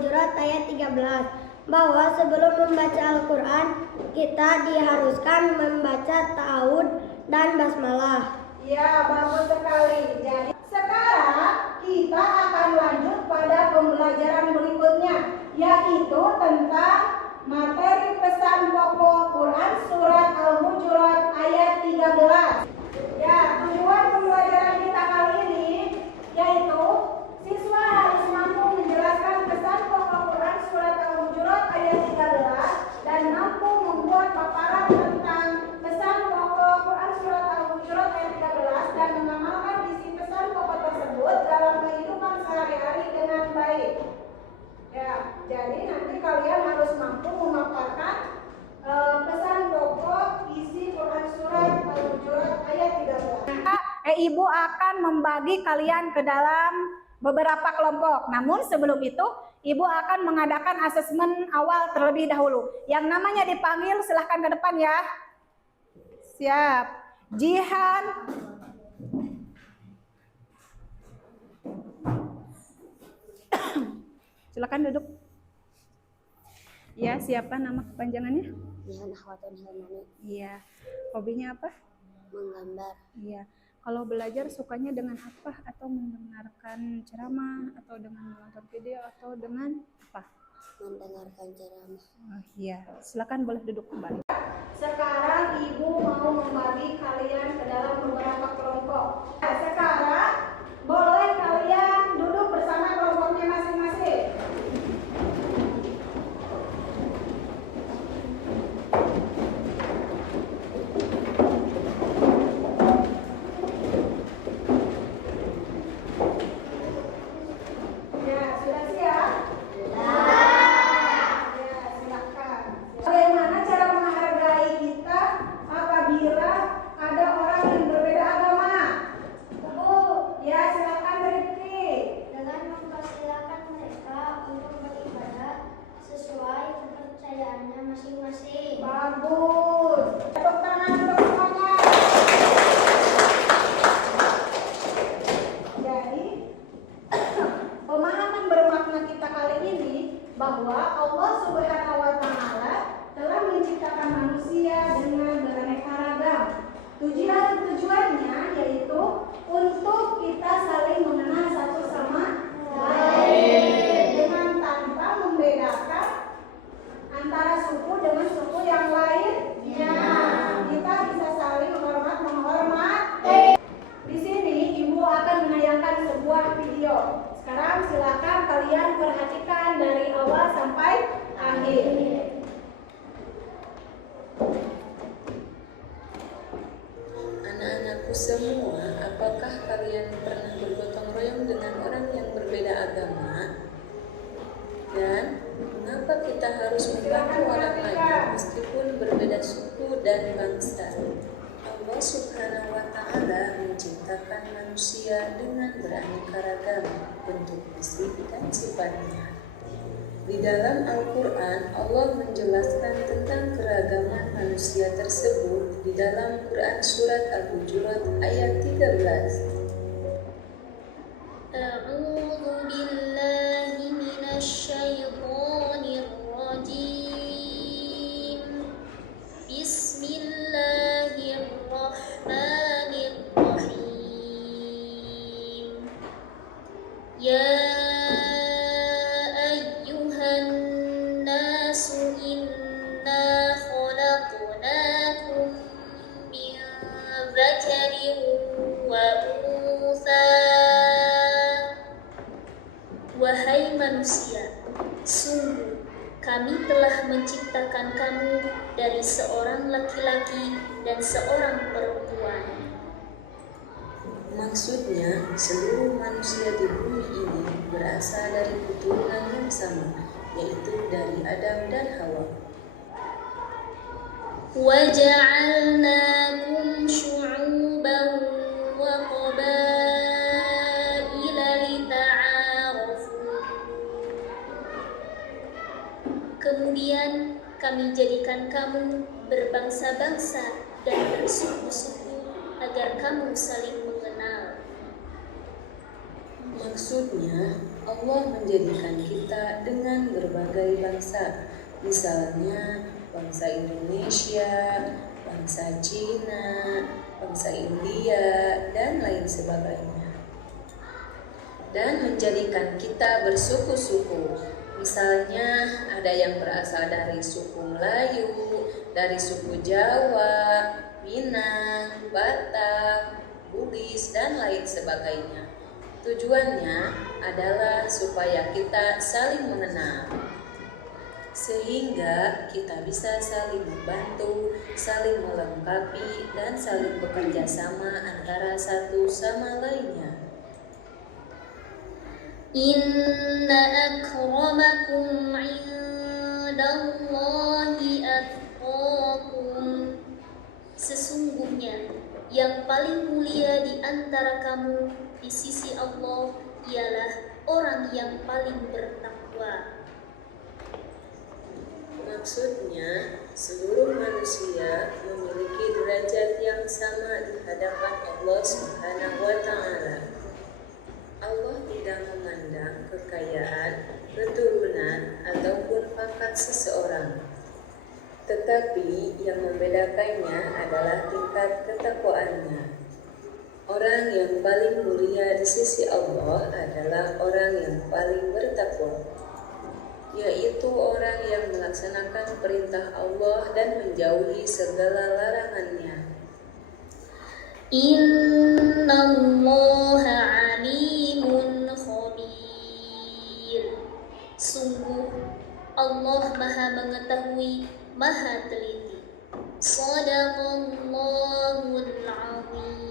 Al-Hujurat ayat 13 bahwa sebelum membaca Al-Quran kita diharuskan membaca ta'awud dan basmalah. Ya, bagus sekali. Jadi sekarang kita akan lanjut pada pembelajaran berikutnya, yaitu tentang materi pesan pokok Quran surat Al-Hujurat ayat 13. Ya, tujuan pembelajaran kita kali ini yaitu siswa harus mampu menjelaskan pesan pokok Quran surat Al-Hujurat ayat 13 dan mampu membuat paparan tentang pesan pokok Quran surat Al-Hujurat ayat 13 dan mengamalkan isi pesan pokok tersebut dalam kehidupan sehari-hari dengan baik. Ya, jadi nanti kalian harus mampu memaparkan pesan pokok isi Quran surat Al-Hujurat ayat 13. Ibu akan membagi kalian ke dalam beberapa kelompok. Namun sebelum itu, Ibu akan mengadakan asesmen awal terlebih dahulu. Yang namanya dipanggil silahkan ke depan ya. Siap. Jihan. Silakan duduk. Ya, siapa nama kepanjangannya? Jihan Akhwatul Hilmani. Iya. Hobinya apa? Menggambar. Iya. Kalau belajar sukanya dengan apa? Atau mendengarkan ceramah, atau dengan menonton video, atau dengan apa? Mendengarkan ceramah. Oh, iya. Silakan boleh duduk kembali. Sekarang Ibu mau membagi kalian ke dalam beberapa kelompok. Nah, sekarang boleh kalian duduk bersama kelompoknya masing-masing. Ya, sudah siap? Ya, silakan. Bagaimana cara menghargai kita apabila ada orang yang berbeda agama? Ya, silakan Rifki. Dengan mempersilahkan mereka untuk beribadah sesuai kepercayaannya masing-masing. Bagus. Tepuk tangan untuk semuanya. Jadi, pemahaman bermakna kita kali ini bahwa Allah Subhanahu wa Ta'ala telah menciptakan manusia dengan beraneka ragam. Tujuannya yaitu untuk kita saling mengenal satu sama lain dengan tanpa membedakan antara suku dengan suku yang lainnya. Kita bisa saling menghormati. Di sini Ibu akan menayangkan sebuah video. Sekarang silakan kalian perhatikan dari awal sampai akhir. Anak-anakku semua, apakah kalian pernah bergotong royong dengan orang yang berbeda agama? Dan mengapa kita harus membantu orang lain meskipun berbeda suku dan bangsa? Allah Subhanahu wa Ta'ala menciptakan manusia dengan beraneka ragam bentuk fisik dan sifatnya. Di dalam Al-Quran, Allah menjelaskan tentang keragaman manusia tersebut di dalam Quran Surat Al-Hujurat ayat 13. A'udzu billahi minasy syaithanir rajim. Bismillahirrahmanirrahim. Ya ayyuhan nasu inna khalaqnakum min dzakarin wa untha. Wahai manusia, sungguh kami telah menciptakan kamu dari seorang laki-laki dan seorang perempuan. Maksudnya, seluruh manusia di bumi ini berasal dari keturunan yang sama, yaitu dari Adam dan Hawa. وَجَعَلْنَاكُمْ شُعُوبًا وَقَبَائِلَ لِتَعَارَفُوا. Kemudian kami jadikan kamu berbangsa-bangsa dan bersuku-suku agar kamu saling mengenal. Maksudnya, Allah menjadikan kita dengan berbagai bangsa, misalnya bangsa Indonesia, bangsa Cina, bangsa India, dan lain sebagainya. Dan menjadikan kita bersuku-suku, misalnya ada yang berasal dari suku Melayu, dari suku Jawa, Minang, Batak, Bugis, dan lain sebagainya. Tujuannya adalah supaya kita saling mengenal, sehingga kita bisa saling membantu, saling melengkapi, dan saling bekerja sama antara satu sama lainnya. Inna akramakum indallahi atqakum. Sesungguhnya yang paling mulia di antara kamu di sisi Allah ialah orang yang paling bertakwa. Maksudnya, seluruh manusia memiliki derajat yang sama di hadapan Allah Subhanahu wa Ta'ala. Allah tidak memandang kekayaan, keturunan, ataupun pangkat seseorang. Tetapi yang membedakannya adalah tingkat ketakwaannya. Orang yang paling mulia di sisi Allah adalah orang yang paling bertakwa, yaitu orang yang melaksanakan perintah Allah dan menjauhi segala larangannya. Innallaha alimun khabir. Sungguh Allah Maha mengetahui, Maha teliti. Shadaqallahul azim.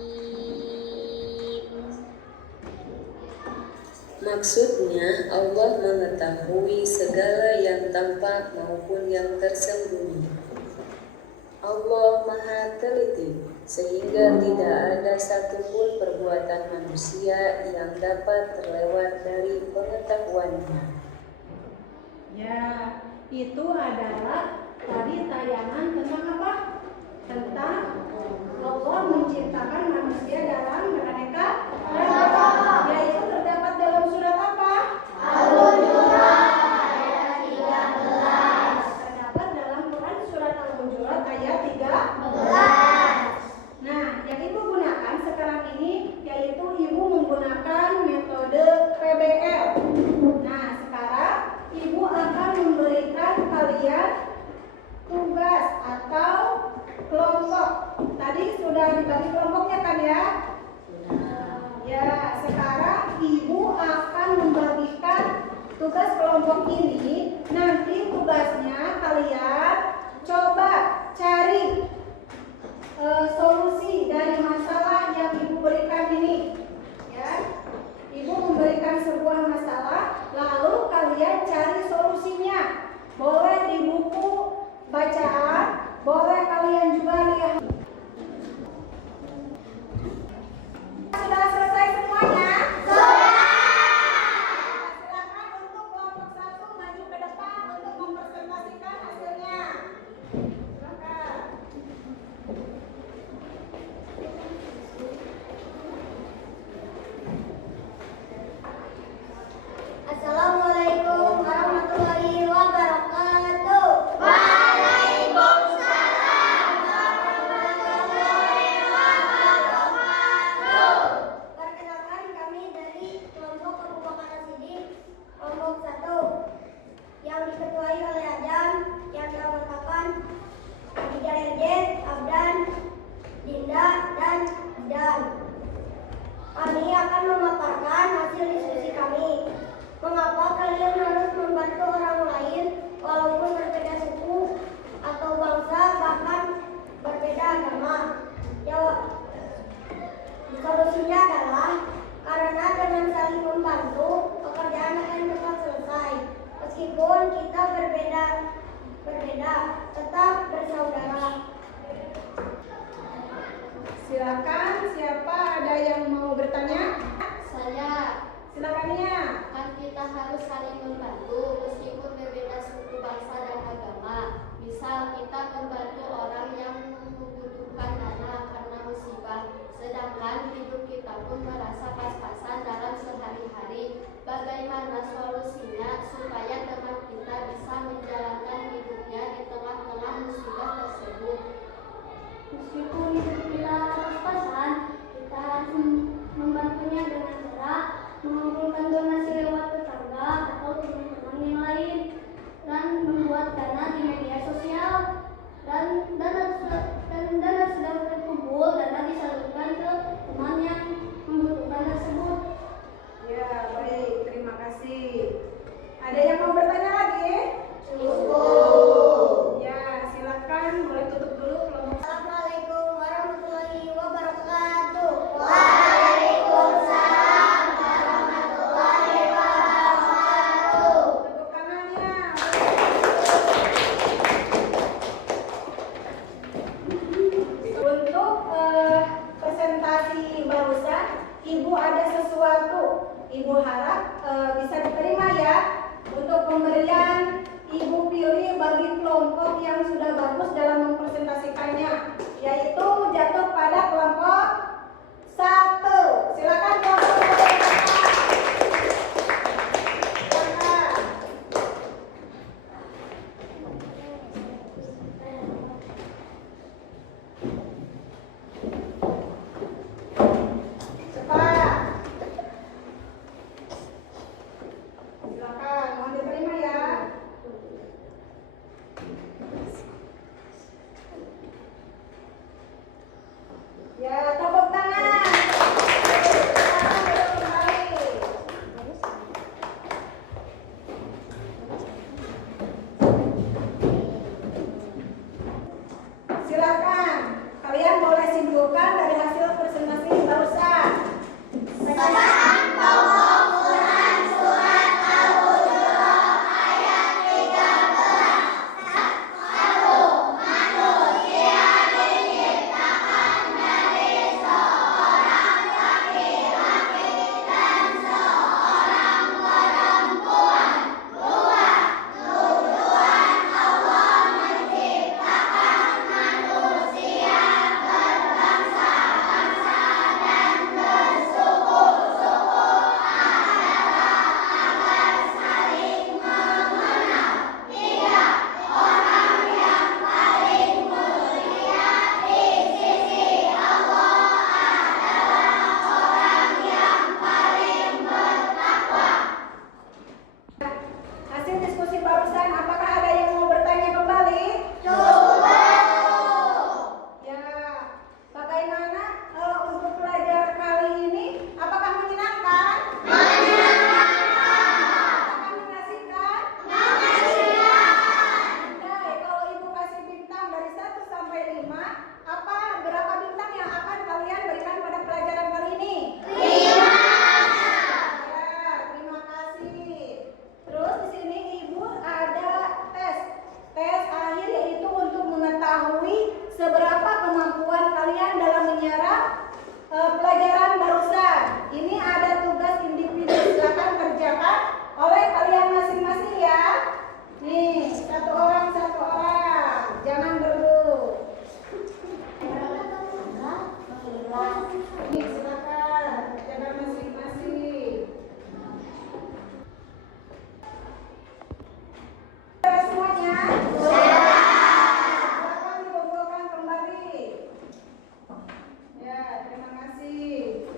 Maksudnya, Allah mengetahui segala yang tampak maupun yang tersembunyi. Allah Maha teliti, sehingga tidak ada satupun perbuatan manusia yang dapat terlewat dari pengetahuannya. Ya, itu adalah tadi tayangan tentang apa? Tentang Allah menciptakan manusia dalam beraneka ragam, yaitu terdapat dalam surat apa? Al-Hujurat ayat 13. Terdapat dalam Quran surat Al-Hujurat ayat 13. Nah, yang ibu gunakan sekarang ini yaitu ibu menggunakan metode PBL. Nah, sekarang ibu akan memberikan kalian tugas atau kelompok. Tadi sudah dibagi kelompoknya kan ya? Ya, sekarang ibu akan membagikan tugas kelompok ini. Nanti tugasnya kalian coba cari solusi dari masalah yang ibu berikan ini. Ya, ibu memberikan sebuah masalah, lalu kalian cari solusinya. Boleh di buku bacaan, boleh kalian juga lihat. Sudah selesai semuanya? Sudah. Silakan untuk kelompok 1 maju ke depan untuk mempresentasikan hasilnya. Silakan. Assalamualaikum warahmatullahi wabarakatuh. Waalaikumsalam warahmatullahi wabarakatuh. Perkenalkan, kami dari kelompok Abu Bakar As-Siddiq, kelompok 1, yang diketuai oleh Adam, yang dianggotkan Abigail Erjen, Abdan, Dinda, dan Dan. Kami akan memaparkan hasil diskusi kami. Mengapa kalian harus membantu orang lain walaupun berbeda suku atau bangsa, bahkan berbeda agama? Jawab. Solusinya adalah karena dengan saling membantu, pekerjaan akan cepat selesai. Meskipun kita berbeda, tetap bersaudara. Silakan, siapa ada yang mau bertanya? Saya. Silakan ya. Kan kita harus saling membantu meskipun berbeda suku, bangsa, dan agama. Misal kita membantu orang yang membutuhkan dana karena musibah, sedangkan hidup kita pun merasa pas-pasan dalam sehari-hari. Ibu harap bisa diterima ya. Untuk pemberian, Ibu pilih bagi kelompok yang sudah bagus dalam mempresentasikannya, yaitu jatuh pada kelompok 1. Silakan kelompok 1. Ya, tepuk tangan. Silakan, kalian boleh simpulkan dari hasil presentasi barusan. Hasil diskusi barusan, apakah ada yang mau bertanya kembali? Ya, bagaimana untuk belajar kali ini? Apakah menyenangkan? Apakah mengasihkan? Andai kalau Ibu kasih bintang dari 1 sampai 5, berapa bintang yang akan kalian berikan pada pelajaran kali ini? 5. Ya, terima kasih. Terus di sini Ibu ada tes akhir, yaitu untuk mengetahui seberapa kemampuan kalian dalam menyerap pelajaran barusan. Ini ada tugas individu, silakan kerjakan oleh kalian masing-masing ya. Nih, satu orang, jangan berebut. Nih, silakan kerjakan masing-masing. Semuanya? Silakan dikumpulkan kembali. Ya, terima kasih.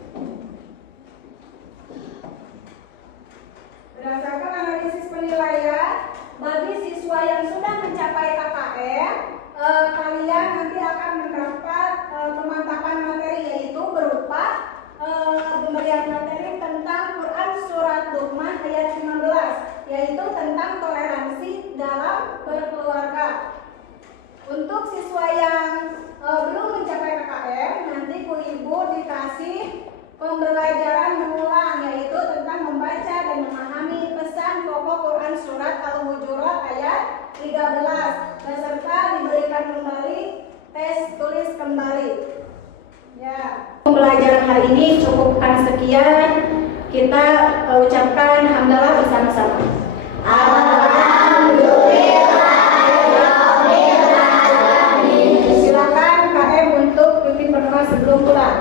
Berdasarkan analisis penilaian, bagi siswa yang sudah mencapai KKM, kalian nanti akan mendapat pemantapan materi, yaitu berupa pemberian materi tentang Quran Surat Luqman ayat 15, yaitu tentang toleransi dalam berkeluarga. Untuk siswa yang belum mencapai KKM, nanti Ibu dikasih pembelajaran mengulang, yaitu tentang membaca dan memahami pesan pokok Quran Surat Al-Hujurat ayat 13, beserta diberikan kembali tes tulis kembali. Ya, pembelajaran hari ini cukupkan sekian. Kita ucapkan hamdalah bersama-sama. Alhamdulillah. Silakan KM untuk pimpin pertemuan sebelum pulang.